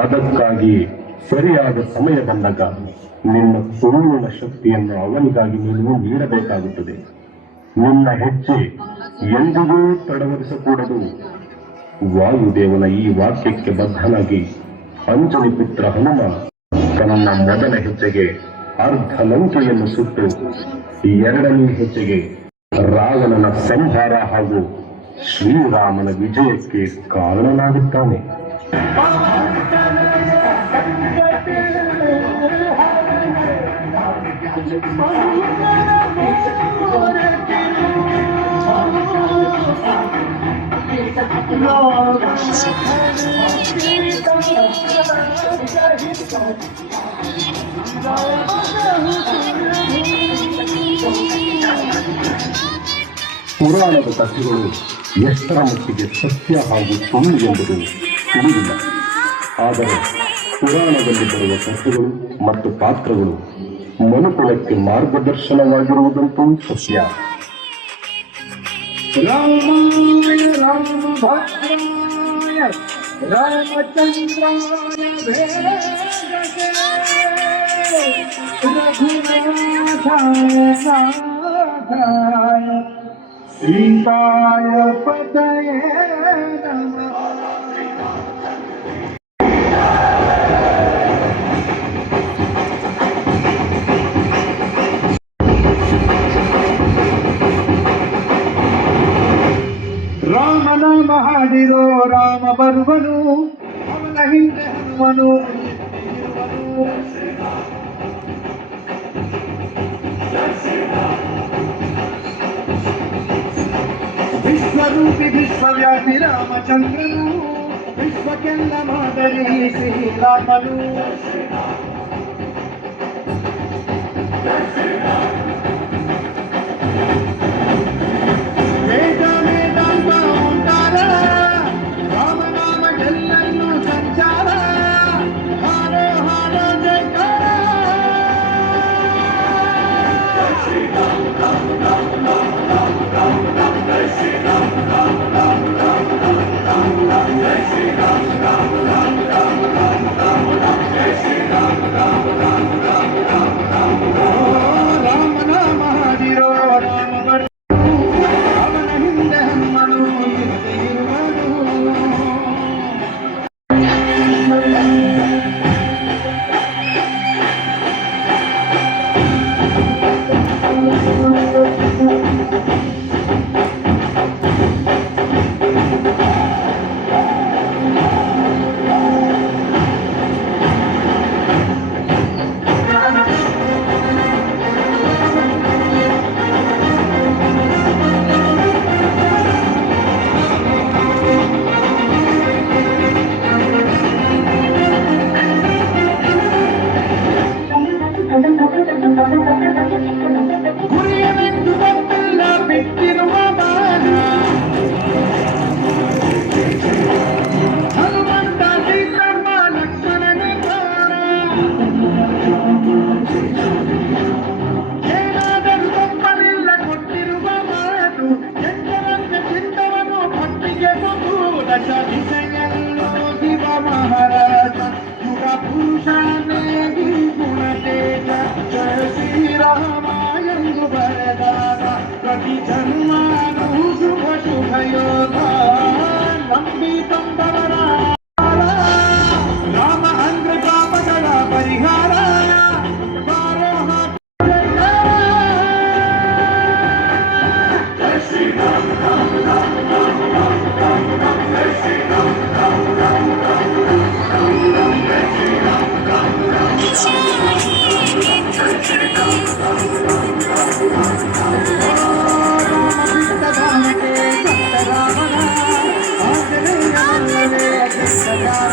ಅದಕ್ಕಾಗಿ ಸರಿಯಾದ ಸಮಯ ಬಂದಾಗ ನಿನ್ನ ಪೂರ್ಣ ಶಕ್ತಿಯನ್ನು ಅವನಿಗಾಗಿ ನೀನು ನೀಡಬೇಕಾಗುತ್ತದೆ. ನಿನ್ನ ಹೆಜ್ಜೆ ಎಂದಿಗೂ ತಡವರಿಸಕೂಡದು. ವಾಯುದೇವನ ಈ ವಾಕ್ಯಕ್ಕೆ ಬದ್ಧನಾಗಿ ಅಂಜನಿ ಪುತ್ರ ಹನುಮ ತನ್ನ ಮೊದಲ ಹೆಜ್ಜೆಗೆ ಅರ್ಧ ಲಂಕೆಯನ್ನು ಸುಟ್ಟು ಎರಡನೇ ಹೆಜ್ಜೆಗೆ ರಾವಣನ ಸಂಹಾರ ಹಾಗೂ ಶ್ರೀರಾಮನ ವಿಜಯಕ್ಕೆ ಕಾರಣನಾಗುತ್ತಾನೆ. ಪುರಾಣದ ಕಥೆಗಳು ಎಷ್ಟರ ಮಟ್ಟಿಗೆ ಸತ್ಯ ಹಾಗೂ ಸುಳ್ಳು ಎಂಬುದು ತಿಳಿದಿಲ್ಲ. ಆದರೆ ಪುರಾಣದಲ್ಲಿ ಬರುವ ಕಥೆಗಳು ಮತ್ತು ಪಾತ್ರಗಳು ಮನುಕುಲಕ್ಕೆ ಮಾರ್ಗದರ್ಶನವಾಗಿರುವುದಂತೂ ಸತ್ಯ. ರಾಮಾಯ ರಾಮಭದ್ರಾಯ ರಾಮಚಂದ್ರಾಯ ವೇದಸೇ ರಘುನಾಥಾಯ ನಾಥಾಯ ಸೀತಾಯ ಪತಯೇ ನಮಃ. ರಾಮನಾಮ ಹಾಡಿರೋ ರಾಮ ಬರುವನು, ಅವನ ಹಿಂದೆ ಹನುಮನು ವಿಶ್ವರೂಪಿ ವಿಶ್ವವ್ಯಾಪಿ ರಾಮಚಂದ್ರನು, ವಿಶ್ವಕ್ಕೆಲ್ಲ ಮಾದರಿ ಶ್ರೀರಾಮನು. ವೇದ ವೇದಾಂತ ಓಂಕಾರ, ರಾಮನಾಮ ಎಲ್ಲೆಲ್ಲೂ ಸಂಚಾರ. ಹಾಡೋ ಹಾಡೋ ಜಯಕಾರ. ಜೈ ಶ್ರೀರಾಮ ರಾಮ ರಾಮ ರಾಮ ರಾಮ ರಾಮ ರಾಮ ಜೈ ಶ್ರೀರಾಮ ರಾಮ ರಾಮ ರಾಮ ರಾಮ ರಾಮ ರಾಮ ಜೈ ಶ್ರೀರಾಮ ರಾಮ ರಾಮ ರಾಮ ರಾಮ ರಾಮ ರಾಮ ಜೈ ಶ್ರೀರಾಮ ರಾಮ ರಾಮ ರಾಮ ರಾಮ ರಾಮ ರಾಮ. ರಾಮನಾಮ ಹಾಡಿರೋ ರಾಮ ಬರು, ಅವನ ಹಿಂದೆ ಹನುಮನು ಇರುವನು. ಗುರಿಯವೆಂದು ಗೊತ್ತಿಲ್ಲ ಬಿಟ್ಟಿರುವ ಬಾಣ, ಹನುಮಂತ ಸೀತಮ್ಮ ಲಕ್ಷ್ಮಣನ ಪ್ರಾಣ. ಏನಾದರೂ ತಪ್ಪಲಿಲ್ಲ ಕೊಟ್ಟಿರುವ ಮಾತು, ಎಂದರಂತೆ ಚಿತ್ತವನ್ನು ಭಕ್ತಿಗೆ ಕೊಟ್ಟು ದಶ ದಿಸೆಯಲ್ಲೋ ಶಿವ ಮಹಾರಾಜ. ಯುಗ ಪುರುಷನೇ ಗುಣತೇಜ ಜಯ ಶ್ರೀರಾಮ ಎಂದು ಬರೆದಾಗ ಪ್ರತಿ ಜನ್ಮನೂ ಶುಭ ಶುಭ ಯೋಗ. ನಂಬಿ ತಂದವರ ರಾಮ ಅಂದ್ರೆ ಪಾಪಗಳ ಪರಿಹಾರ. ಜೈ ಶ್ರೀರಾಮ ರಾಮ ರಾಮ ರಾಮ ರಾಮ ರಾಮ ರಾಮ ಜೈ ಶ್ರೀರಾಮ ರಾಮ ರಾಮ ರಾಮ ರಾಮ ರಾಮ ಜೈ ಶ್ರೀರಾಮ ರಾಮ ರಾಮ ರಾಮ ರಾಮ ರಾಮ ರಾಮ.